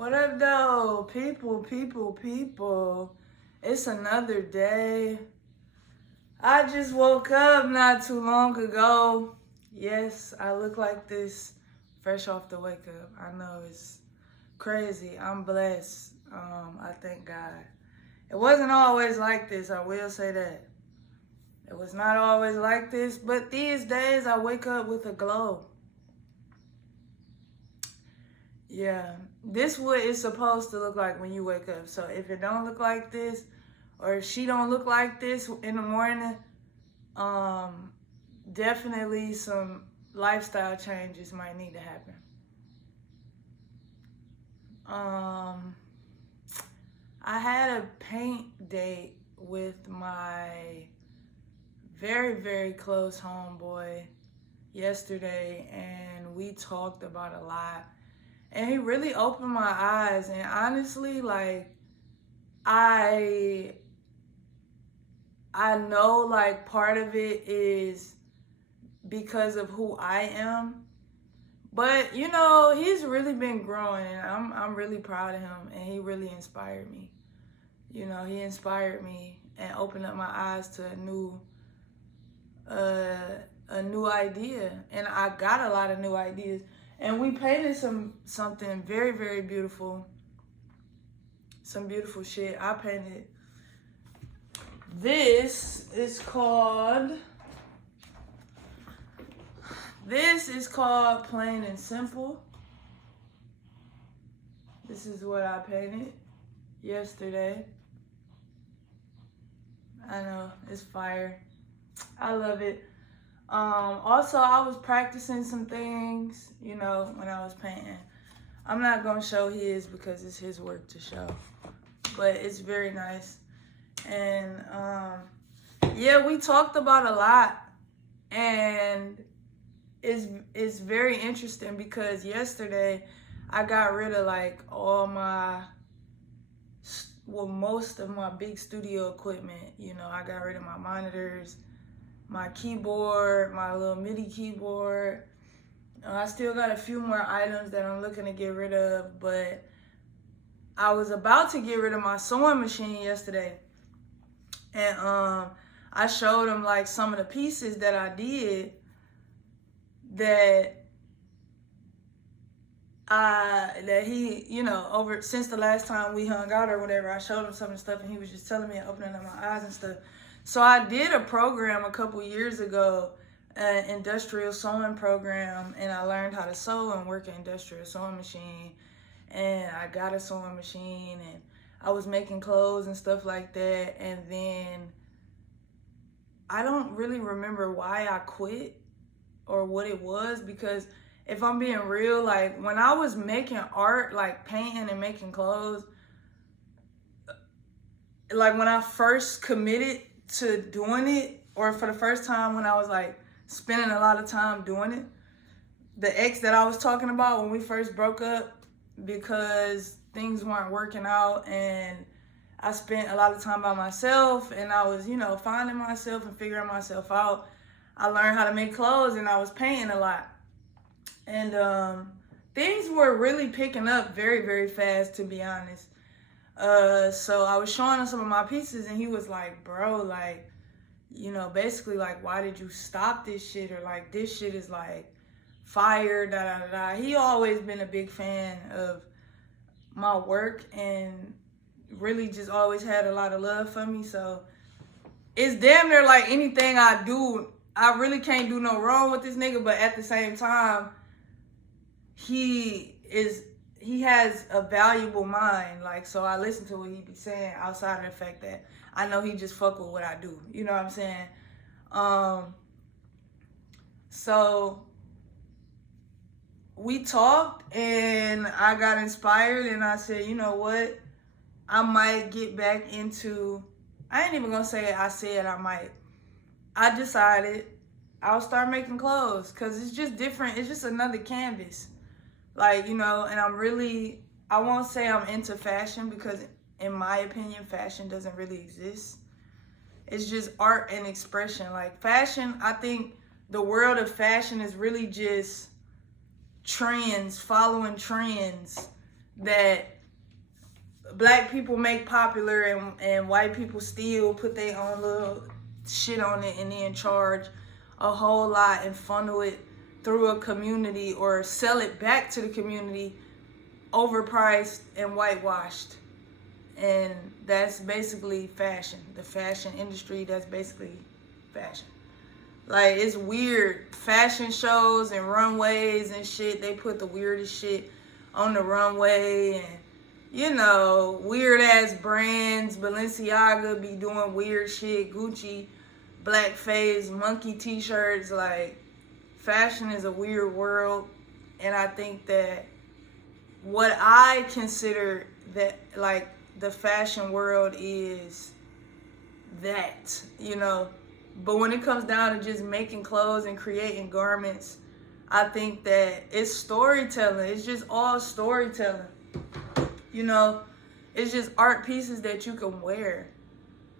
What up, though? People. It's another day. I just woke up not too long ago. Yes, I look like this fresh off the wake up. I know it's crazy. I'm blessed. I thank God. It wasn't always like this, I will say that. It was not always like this, but these days I wake up with a glow. Yeah, this what it's supposed to look like when you wake up. So if it don't look like this, or if she don't look like this in the morning, definitely some lifestyle changes might need to happen. I had a paint date with my very, very close homeboy yesterday, and we talked about a lot. And he really opened my eyes. And honestly, like, I know, like, part of it is because of who I am. But, you know, he's really been growing, and I'm really proud of him. And he really inspired me. You know, he inspired me and opened up my eyes to a new idea. And I got a lot of new ideas. And we painted something very, very beautiful. Some beautiful shit. I painted. This is called Plain and Simple. This is what I painted yesterday. I know, it's fire. I love it. Also, I was practicing some things, you know, when I was painting. I'm not going to show his because it's his work to show. But it's very nice. And, yeah, we talked about a lot. And it's very interesting because yesterday I got rid of, like, most of my big studio equipment. You know, I got rid of my monitors, my keyboard, my little MIDI keyboard. I still got a few more items that I'm looking to get rid of, but I was about to get rid of my sewing machine yesterday. And I showed him, like, some of the pieces that I did that he, you know, since the last time we hung out or whatever, I showed him some of the stuff, and he was just telling me and opening up my eyes and stuff. So I did a program a couple years ago, an industrial sewing program, and I learned how to sew and work an industrial sewing machine. And I got a sewing machine, and I was making clothes and stuff like that. And then I don't really remember why I quit or what it was, because if I'm being real, like, when I was making art, like painting and making clothes, like when I first committed to doing it, or for the first time when I was like spending a lot of time doing it, the ex that I was talking about when we first broke up because things weren't working out, and I spent a lot of time by myself, and I was, you know, finding myself and figuring myself out. I learned how to make clothes, and I was painting a lot. And things were really picking up very, very fast, to be honest. So I was showing him some of my pieces, and he was like, bro, like, you know, basically, like, why did you stop this shit? Or, like, this shit is, like, fire, da-da-da-da. He always been a big fan of my work and really just always had a lot of love for me. So it's damn near like anything I do, I really can't do no wrong with this nigga. But at the same time, he has a valuable mind, like, so I listen to what he be saying outside of the fact that I know he just fuck with what I do, you know what I'm saying? So we talked, and I got inspired, and I said, you know what, I might get back into, I ain't even gonna say I said I might, I decided I'll start making clothes, because it's just different, it's just another canvas. Like, you know, and I won't say I'm into fashion, because in my opinion, fashion doesn't really exist. It's just art and expression. Like, fashion, I think the world of fashion is really just trends, following trends that black people make popular and white people still put their own little shit on it and then charge a whole lot and funnel it through a community or sell it back to the community overpriced and whitewashed. And that's basically fashion. The fashion industry, that's basically fashion. Like, it's weird. Fashion shows and runways and shit, they put the weirdest shit on the runway, and you know, weird ass brands. Balenciaga be doing weird shit. Gucci, blackface, monkey t-shirts. Like, fashion is a weird world, and I think that what I consider that, like, the fashion world is that, you know. But when it comes down to just making clothes and creating garments, I think that it's storytelling. It's just all storytelling. You know, it's just art pieces that you can wear.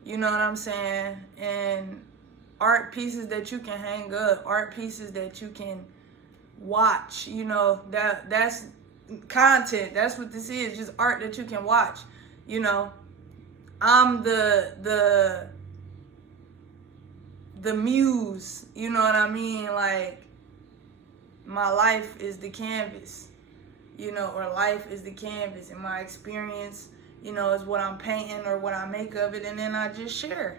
You know what I'm saying? And art pieces that you can hang up. Art pieces that you can watch. You know, that's content. That's what this is. Just art that you can watch. You know, I'm the muse. You know what I mean? Like, my life is the canvas. You know, or life is the canvas, and my experience, you know, is what I'm painting or what I make of it, and then I just share.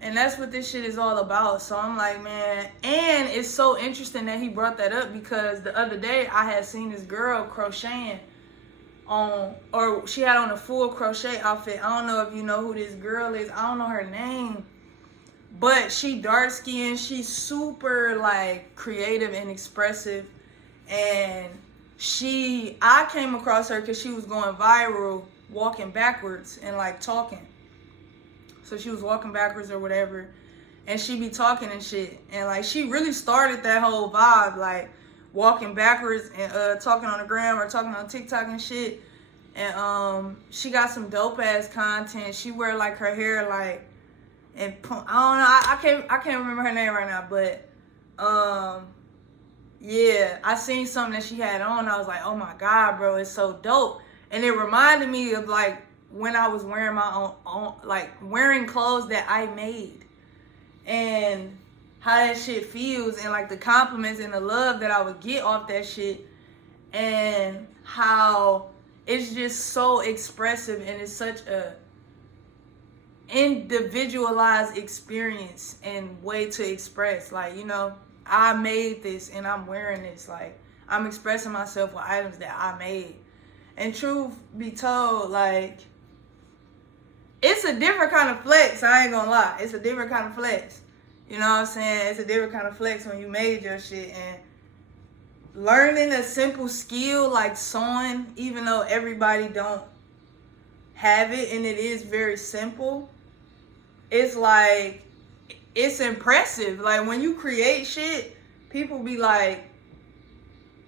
And that's what this shit is all about. So I'm like, man, and it's so interesting that he brought that up, because the other day I had seen this girl crocheting or she had on a full crochet outfit. I don't know if you know who this girl is. I don't know her name, but she dark skinned. She's super, like, creative and expressive, and I came across her because she was going viral walking backwards and, like, talking. So she was walking backwards or whatever, and she be talking and shit. And, like, she really started that whole vibe, like, walking backwards and talking on the gram or talking on TikTok and shit. And she got some dope ass content. She wear, like, her hair, like, and I don't know, I can't remember her name right now, but yeah, I seen something that she had on. I was like, oh my God, bro, it's so dope. And it reminded me of, like, when I was wearing my own, like, wearing clothes that I made, and how that shit feels, and, like, the compliments and the love that I would get off that shit, and how it's just so expressive, and it's such a individualized experience and way to express. Like, you know, I made this and I'm wearing this. Like, I'm expressing myself with items that I made. And truth be told, like, it's a different kind of flex. I ain't gonna lie. It's a different kind of flex. You know what I'm saying? It's a different kind of flex when you made your shit. And learning a simple skill like sewing, even though everybody don't have it and it is very simple, it's like, it's impressive. Like, when you create shit, people be like,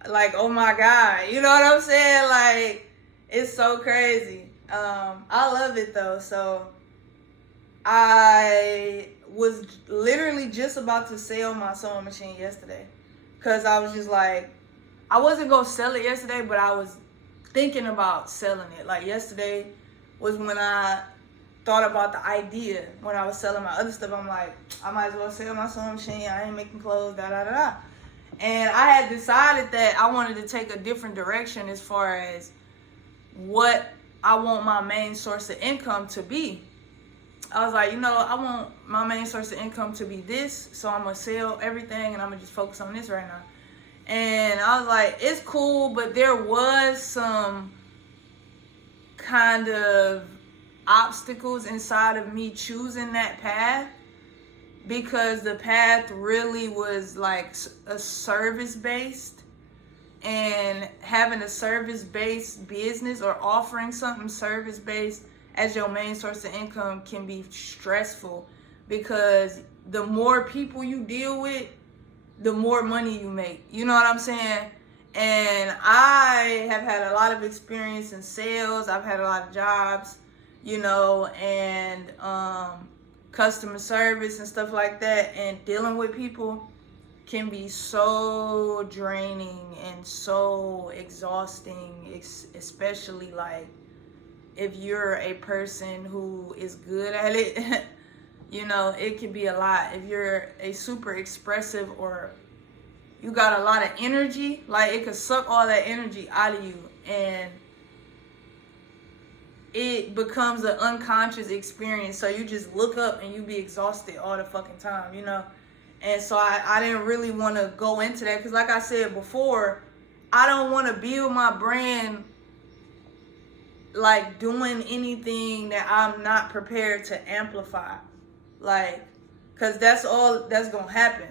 oh my God, you know what I'm saying? Like, it's so crazy. I love it though. So I was literally just about to sell my sewing machine yesterday, because I was just like, I wasn't gonna sell it yesterday, but I was thinking about selling it. Like, yesterday was when I thought about the idea. When I was selling my other stuff, I'm like, I might as well sell my sewing machine. I ain't making clothes, da da da da. And I had decided that I wanted to take a different direction as far as what I want my main source of income to be. I was like, you know, I want my main source of income to be this, so I'm gonna sell everything and I'm gonna just focus on this right now. And I was like, it's cool, but there was some kind of obstacles inside of me choosing that path, because the path really was like a service-based, and having a service-based business or offering something service-based as your main source of income can be stressful, because the more people you deal with, the more money you make. You know what I'm saying? And I have had a lot of experience in sales. I've had a lot of jobs, you know, and customer service and stuff like that, and dealing with people. can be so draining and so exhausting, especially like if you're a person who is good at it. You know, it can be a lot. If you're a super expressive or you got a lot of energy, like it could suck all that energy out of you, and it becomes an unconscious experience. So you just look up and you be exhausted all the fucking time, you know? And so I didn't really want to go into that because like I said before, I don't want to build my brand like doing anything that I'm not prepared to amplify. Like, because that's all that's going to happen.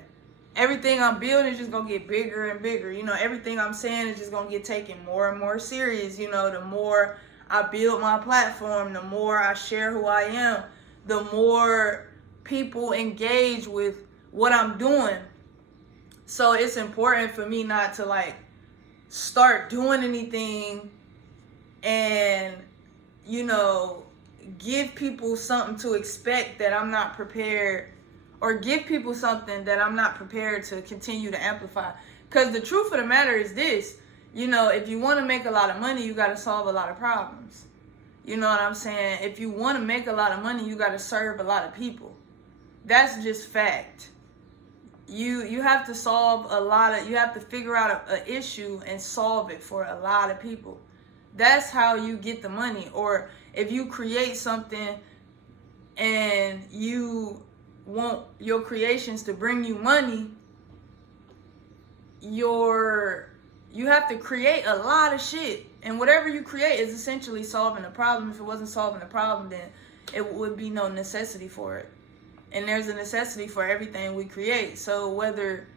Everything I'm building is just going to get bigger and bigger. You know, everything I'm saying is just going to get taken more and more serious. You know, the more I build my platform, the more I share who I am, the more people engage with what I'm doing. So it's important for me not to like start doing anything and, you know, give people something to expect that I'm not prepared, or give people something that I'm not prepared to continue to amplify. Because the truth of the matter is this, you know, if you want to make a lot of money, you got to solve a lot of problems. You know what I'm saying? If you want to make a lot of money, you got to serve a lot of people. That's just fact. You have to solve a lot of, you have to figure out an issue and solve it for a lot of people. That's how you get the money. Or if you create something and you want your creations to bring you money, you have to create a lot of shit. And whatever you create is essentially solving a problem. If it wasn't solving a problem, then it would be no necessity for it. And there's a necessity for everything we create. So whether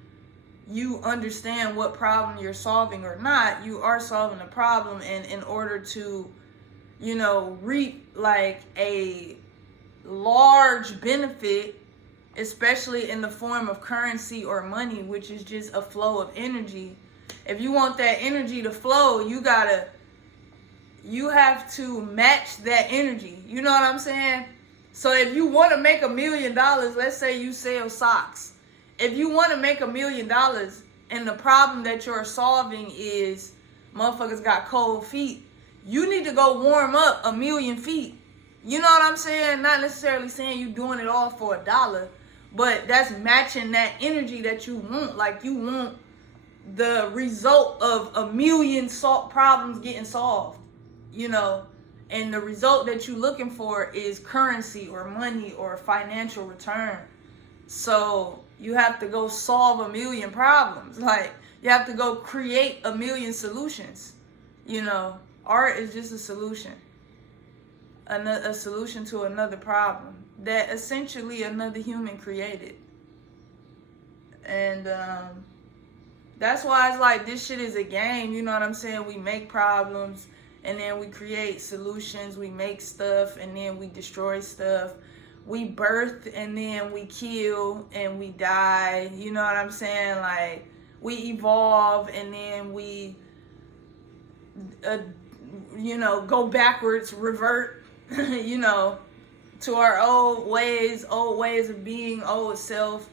you understand what problem you're solving or not, you are solving a problem. And in order to, you know, reap like a large benefit, especially in the form of currency or money, which is just a flow of energy. If you want that energy to flow, you have to match that energy. You know what I'm saying? So if you want to make $1 million, let's say you sell socks. If you want to make $1 million and the problem that you're solving is motherfuckers got cold feet, you need to go warm up 1 million feet. You know what I'm saying? Not necessarily saying you doing it all for $1, but that's matching that energy that you want. Like you want the result of 1 million problems getting solved, you know, and the result that you're looking for is currency or money or financial return. So you have to go solve 1 million problems. Like you have to go create 1 million solutions. You know, art is just a solution. A solution to another problem that essentially another human created. And that's why it's like this shit is a game. You know what I'm saying? We make problems and then we create solutions. We make stuff and then we destroy stuff. We birth and then we kill and we die. You know what I'm saying? Like we evolve and then we you know, go backwards, revert, you know, to our old ways of being, old self.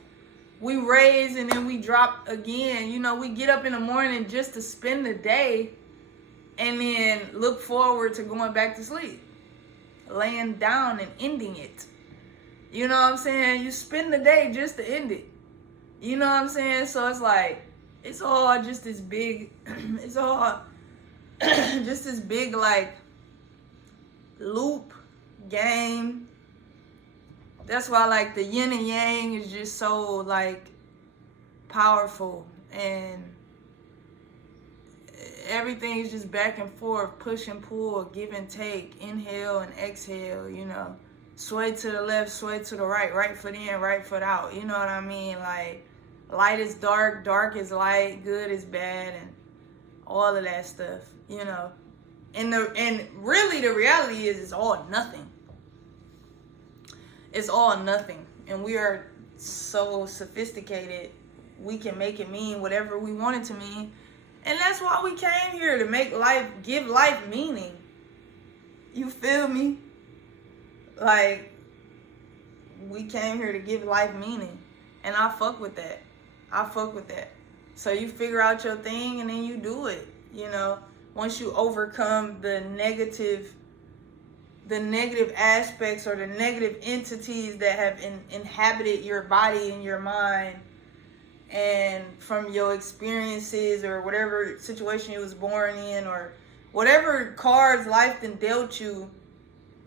We raise and then we drop again. You know, we get up in the morning just to spend the day and then look forward to going back to sleep, laying down and ending it. You know what I'm saying? You spend the day just to end it. You know what I'm saying? So it's like, it's all just this big, it's all just this big like loop game. That's why like the yin and yang is just so like powerful, and everything is just back and forth, push and pull, give and take, inhale and exhale, you know, sway to the left, sway to the right, right foot in, right foot out. You know what I mean? Like light is dark, dark is light, good is bad, and all of that stuff, you know. And really the reality is it's all nothing. It's all nothing. And we are so sophisticated, we can make it mean whatever we want it to mean. And that's why we came here, to make life, give life meaning. You feel me? Like, we came here to give life meaning. And I fuck with that. I fuck with that. So you figure out your thing and then you do it, you know. Once you overcome the negative aspects or the negative entities that have inhabited your body and your mind, and from your experiences or whatever situation you was born in, or whatever cards life then dealt you,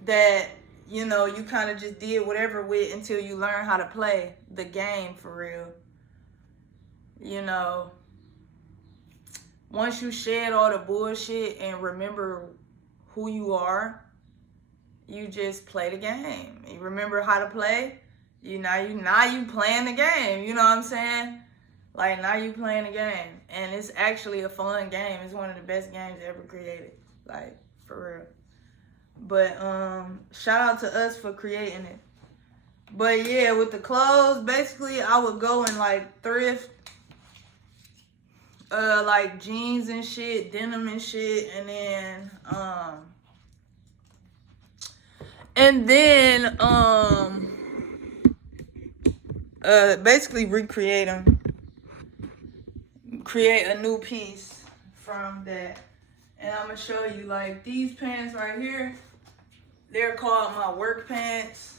that, you know, you kind of just did whatever with until you learn how to play the game for real. You know, once you shed all the bullshit and remember who you are, you just play the game. You remember how to play. Now you playing the game. You know what I'm saying? Like, now you playing the game, and it's actually a fun game. It's one of the best games ever created. Like, for real. But shout out to us for creating it. But yeah, with the clothes, basically I would go and like thrift, like jeans and shit, denim and shit, and then basically recreate them, create a new piece from that. And I'm gonna show you, like, these pants right here, they're called my work pants,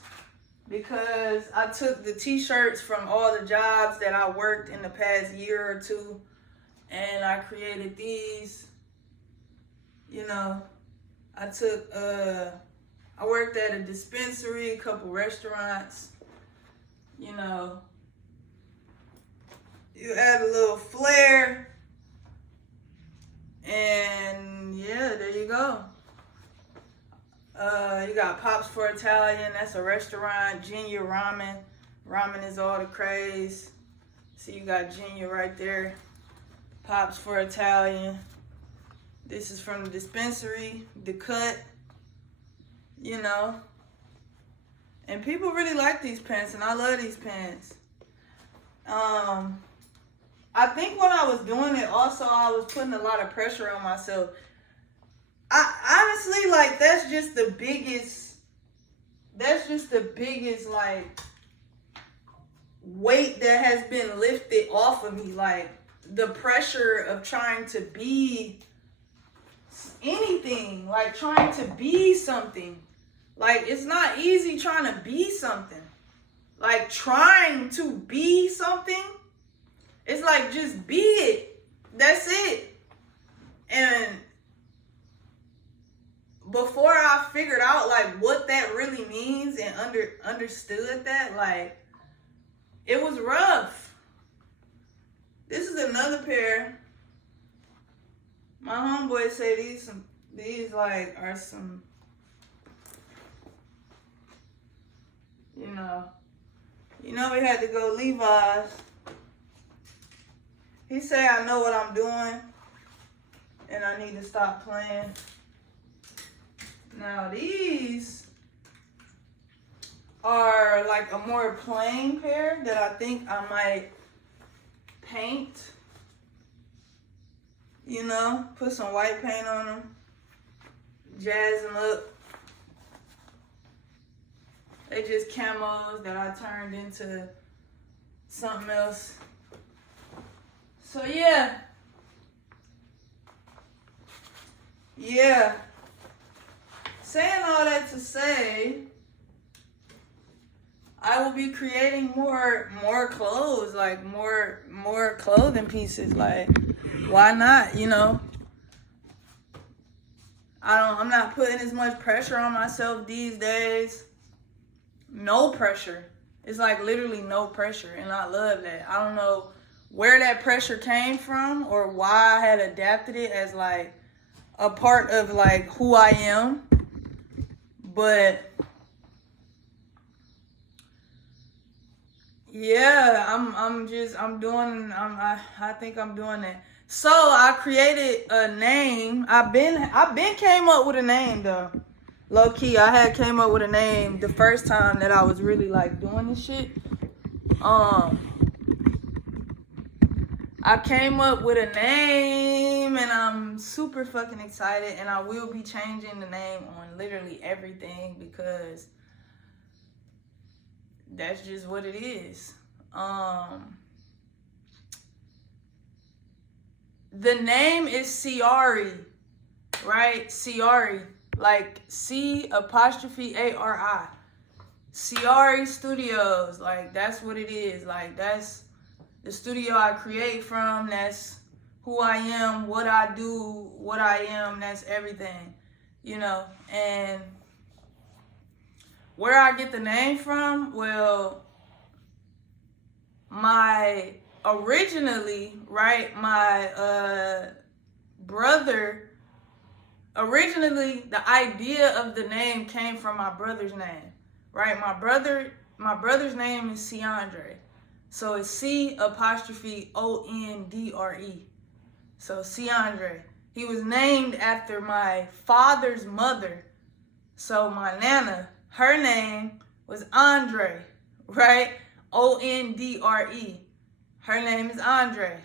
because I took the t-shirts from all the jobs that I worked in the past year or two, and I created these. You know, I worked at a dispensary, a couple restaurants. You know, you add a little flair, and yeah, there you go. You got Pops for Italian, that's a restaurant. Junior Ramen. Ramen is all the craze. See, you got Junior right there. Pops for Italian. This is from the dispensary, The Cut. You know. And people really like these pants, and I love these pants. I think when I was doing it, also, I was putting a lot of pressure on myself. I honestly, like, that's just the biggest, like, weight that has been lifted off of me. Like, the pressure of trying to be anything, like, trying to be something. Like, it's not easy trying to be something. Like, trying to be something, it's like, just be it. That's it. And before I figured out, like, what that really means and understood that, like, it was rough. This is another pair. My homeboy say these like are some, you know, we had to go Levi's. He say I know what I'm doing and I need to stop playing. Now these are like a more plain pair that I think I might paint. You know, put some white paint on them, jazz them up. They just camos that I turned into something else. So yeah. Saying all that to say, I will be creating more clothes, like more clothing pieces. Like, why not? You know, I'm not putting as much pressure on myself these days. No pressure. It's like literally no pressure, and I love that. I don't know where that pressure came from or why I had adapted it as like a part of like who I am, but yeah, I think I'm doing that. So I created a name. I've been came up with a name though. Low key, I had came up with a name the first time that I was really like doing this shit. I came up with a name and I'm super fucking excited, and I will be changing the name on literally everything because that's just what it is. the name is Ciari, right? Ciari, like C''ARI. Ciari Studios, like that's what it is. Like that's the studio I create from. That's who I am, what I do, what I am. That's everything, you know. And where I get the name from, well, my originally, right, my brother, originally the idea of the name came from my brother's name, right? My brother's name is Ciandre. So it's C''ONDRE. So Ciandre. He was named after my father's mother. So my nana, her name was Andre, right? ONDRE. Her name is Andre.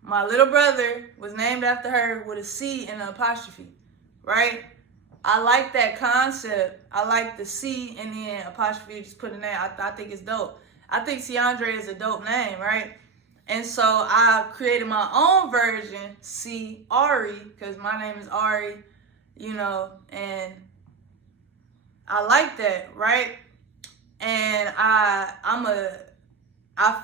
My little brother was named after her with a C and an apostrophe, right? I like that concept. I like the C and then apostrophe, just put in there. I think it's dope. I think Ciandre is a dope name, right? And so I created my own version, Ari, because my name is Ari, you know, and I like that, right? And I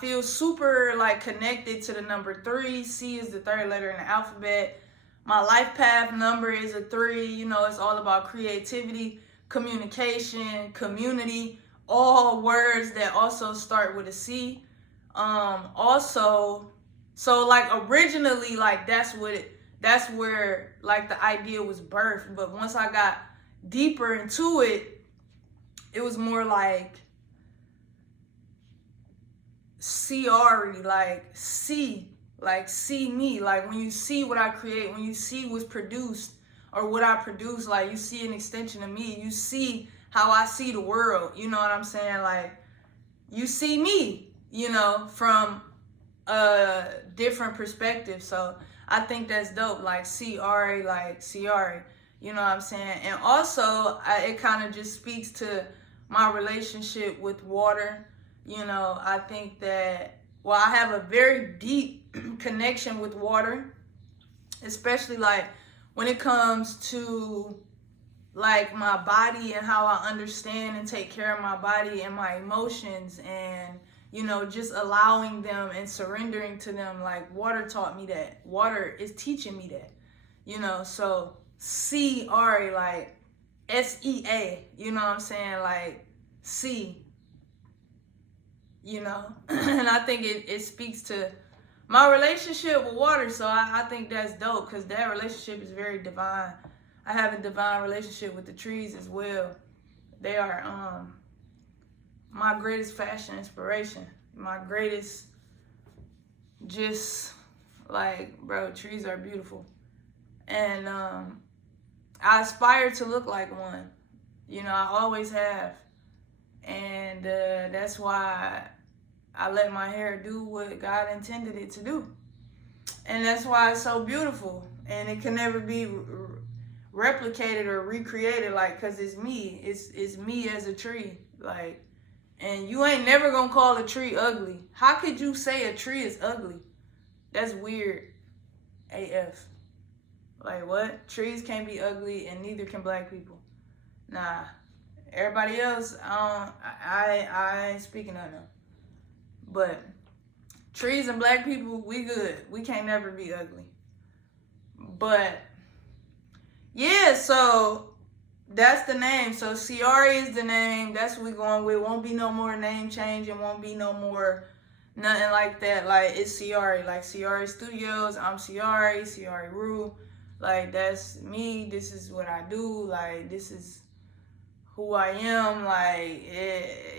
feel super like connected to the number 3. C is the 3rd letter in the alphabet. My life path number is a 3. You know, it's all about creativity, communication, community, all words that also start with a C. Also, so like originally, like that's where like the idea was birthed. But once I got deeper into it, it was more like Ciari, like see me, like when you see what I create, when you see what's produced or what I produce, like you see an extension of me, you see how I see the world, you know what I'm saying? Like you see me, you know, from a different perspective. So I think that's dope, like Ciari, like Ciari, you know what I'm saying? And also it kind of just speaks to my relationship with water. You know, I think that, well, I have a very deep connection with water, especially like when it comes to like my body and how I understand and take care of my body and my emotions and, you know, just allowing them and surrendering to them. Like water taught me that. Water is teaching me that, you know. So Ari, like SEA, you know what I'm saying? Like C, you know. And I think it speaks to my relationship with water. So I think that's dope because that relationship is very divine. I have a divine relationship with the trees as well. They are my greatest fashion inspiration. My greatest, just like, bro, trees are beautiful. And I aspire to look like one. You know, I always have. And that's why I let my hair do what God intended it to do. And that's why it's so beautiful. And it can never be replicated or recreated, like, because it's me. It's me as a tree. Like, and you ain't never gonna call a tree ugly. How could you say a tree is ugly? That's weird. AF. Like, what? Trees can't be ugly and neither can black people. Nah. Everybody else, I ain't speaking of them. But trees and black people, we good. We can't never be ugly. But yeah, so that's the name. So Ciari is the name. That's what we going with. Won't be no more name change. It won't be no more nothing like that. Like it's Ciari. Like Ciari Studios. I'm Ciari Rue. Like that's me. This is what I do. Like this is who I am. Like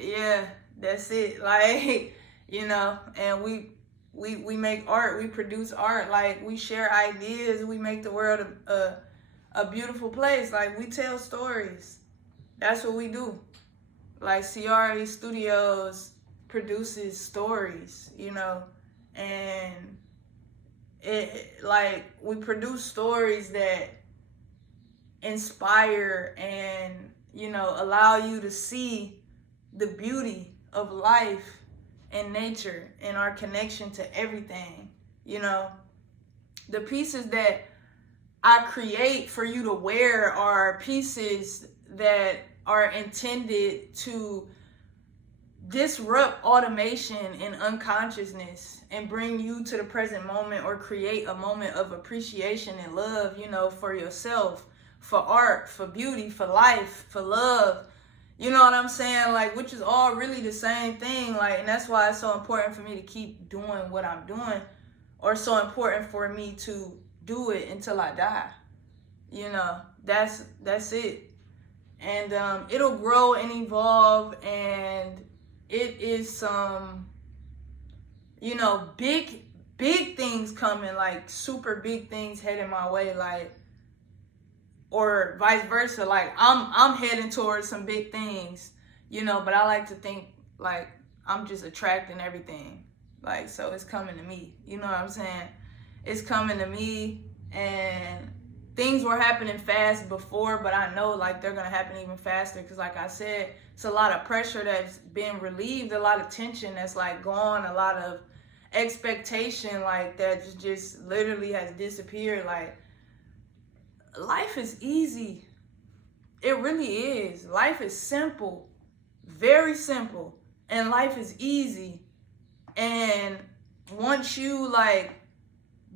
yeah, that's it. Like you know, and we make art. We produce art. Like we share ideas. We make the world a beautiful place. Like we tell stories. That's what we do. Like Ciari Studios produces stories, you know, and it like we produce stories that inspire and, you know, allow you to see the beauty of life and nature and our connection to everything, you know. The pieces that I create for you to wear are pieces that are intended to disrupt automation and unconsciousness and bring you to the present moment, or create a moment of appreciation and love, you know, for yourself, for art, for beauty, for life, for love. You know what I'm saying? Like, which is all really the same thing. Like, and that's why it's so important for me to keep doing what I'm doing, or so important for me to do it until I die. You know, that's it. And it'll grow and evolve, and it is some, you know, big things coming, like super big things heading my way, like, or vice versa. Like, I'm heading towards some big things, you know, but I like to think like I'm just attracting everything. Like, so it's coming to me. You know what I'm saying? It's coming to me, and things were happening fast before, but I know like they're gonna happen even faster, because like I said, it's a lot of pressure that's been relieved, a lot of tension that's like gone, a lot of expectation like that just literally has disappeared. Like, life is easy. It really is. Life is simple, very simple, and life is easy. And once you like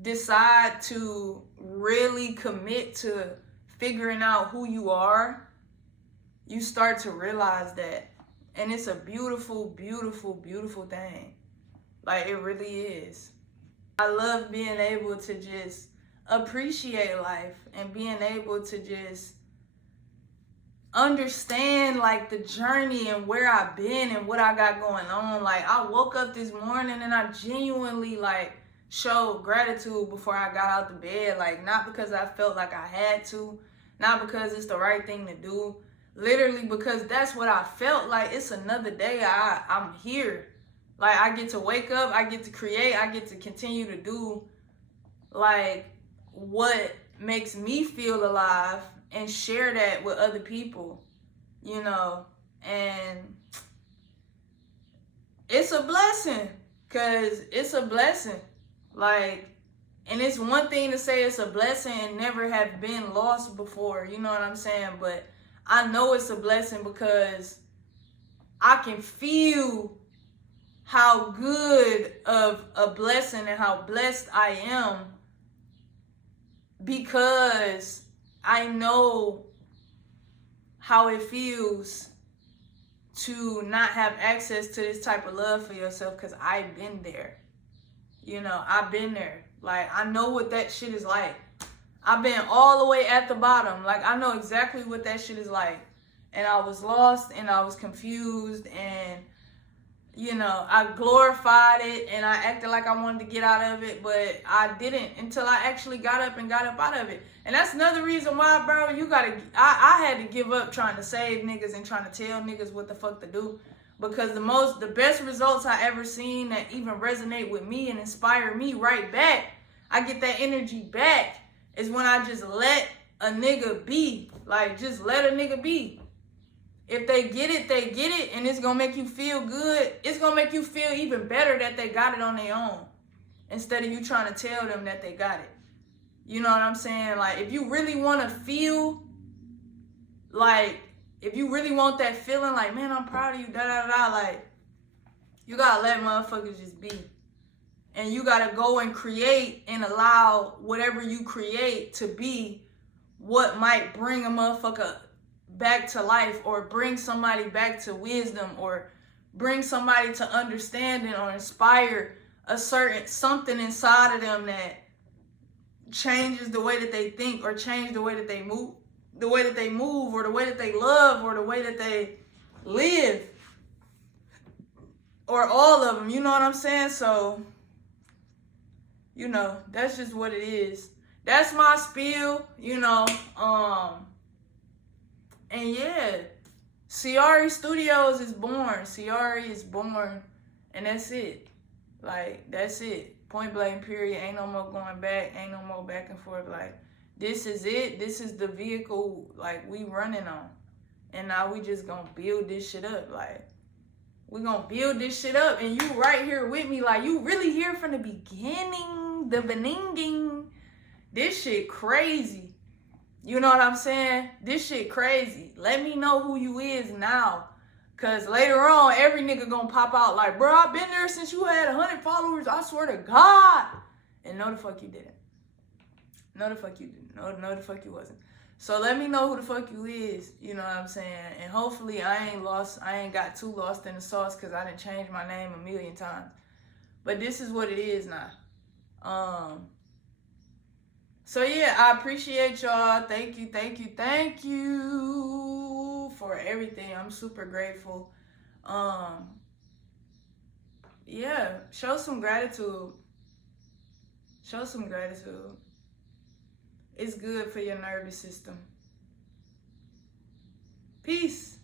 decide to really commit to figuring out who you are, you start to realize that. And it's a beautiful, beautiful, beautiful thing. Like, it really is. I love being able to just appreciate life and being able to just understand like the journey and where I've been and what I got going on. Like, I woke up this morning and I genuinely like showed gratitude before I got out the bed. Like, not because I felt like I had to, not because it's the right thing to do, literally because that's what I felt. Like, it's another day. I'm here. Like, I get to wake up, I get to create, I get to continue to do like what makes me feel alive and share that with other people, you know. And it's a blessing, because it's a blessing. Like, and it's one thing to say it's a blessing and never have been lost before, you know what I'm saying? But I know it's a blessing because I can feel how good of a blessing and how blessed I am, because I know how it feels to not have access to this type of love for yourself, because I've been there. You know, I've been there. Like, I know what that shit is like. I've been all the way at the bottom. Like, I know exactly what that shit is like. And I was lost and I was confused, and, you know, I glorified it and I acted like I wanted to get out of it, but I didn't until I actually got up out of it. And that's another reason why, bro, I had to give up trying to save niggas and trying to tell niggas what the fuck to do. Because the best results I ever seen that even resonate with me and inspire me right back, I get that energy back, is when I just let a nigga be. Like, just let a nigga be. If they get it, they get it, and it's gonna make you feel good. It's gonna make you feel even better that they got it on their own, instead of you trying to tell them that they got it. You know what I'm saying? Like, if you really want to feel, like, if you really want that feeling, like, man, I'm proud of you, like, you gotta let motherfuckers just be. And you gotta go and create and allow whatever you create to be what might bring a motherfucker back to life, or bring somebody back to wisdom, or bring somebody to understanding, or inspire a certain something inside of them that changes the way that they think, or change the way that they move, or the way that they love, or the way that they live, or all of them. You know what I'm saying? So, you know, that's just what it is. That's my spiel, you know. And yeah, ARI Studios is born. ARI is born, and that's it. Like, that's it. Point blank, period. Ain't no more going back. Ain't no more back and forth. Like, this is it. This is the vehicle, like, we running on. And now we just gonna build this shit up. Like, we gonna build this shit up, and you right here with me. Like, you really here from the beginning, the beninging. This shit crazy. You know what I'm saying? This shit crazy. Let me know who you is now. Cause later on, every nigga gonna pop out like, bro, I've been there since you had 100 followers. I swear to God. And no the fuck you didn't. No the fuck you didn't. No the fuck you wasn't. So let me know who the fuck you is. You know what I'm saying? And hopefully I ain't got too lost in the sauce because I didn't change my name a million times. But this is what it is now. So yeah, I appreciate y'all. Thank you for everything. I'm super grateful. Yeah, show some gratitude. Show some gratitude. It's good for your nervous system. Peace.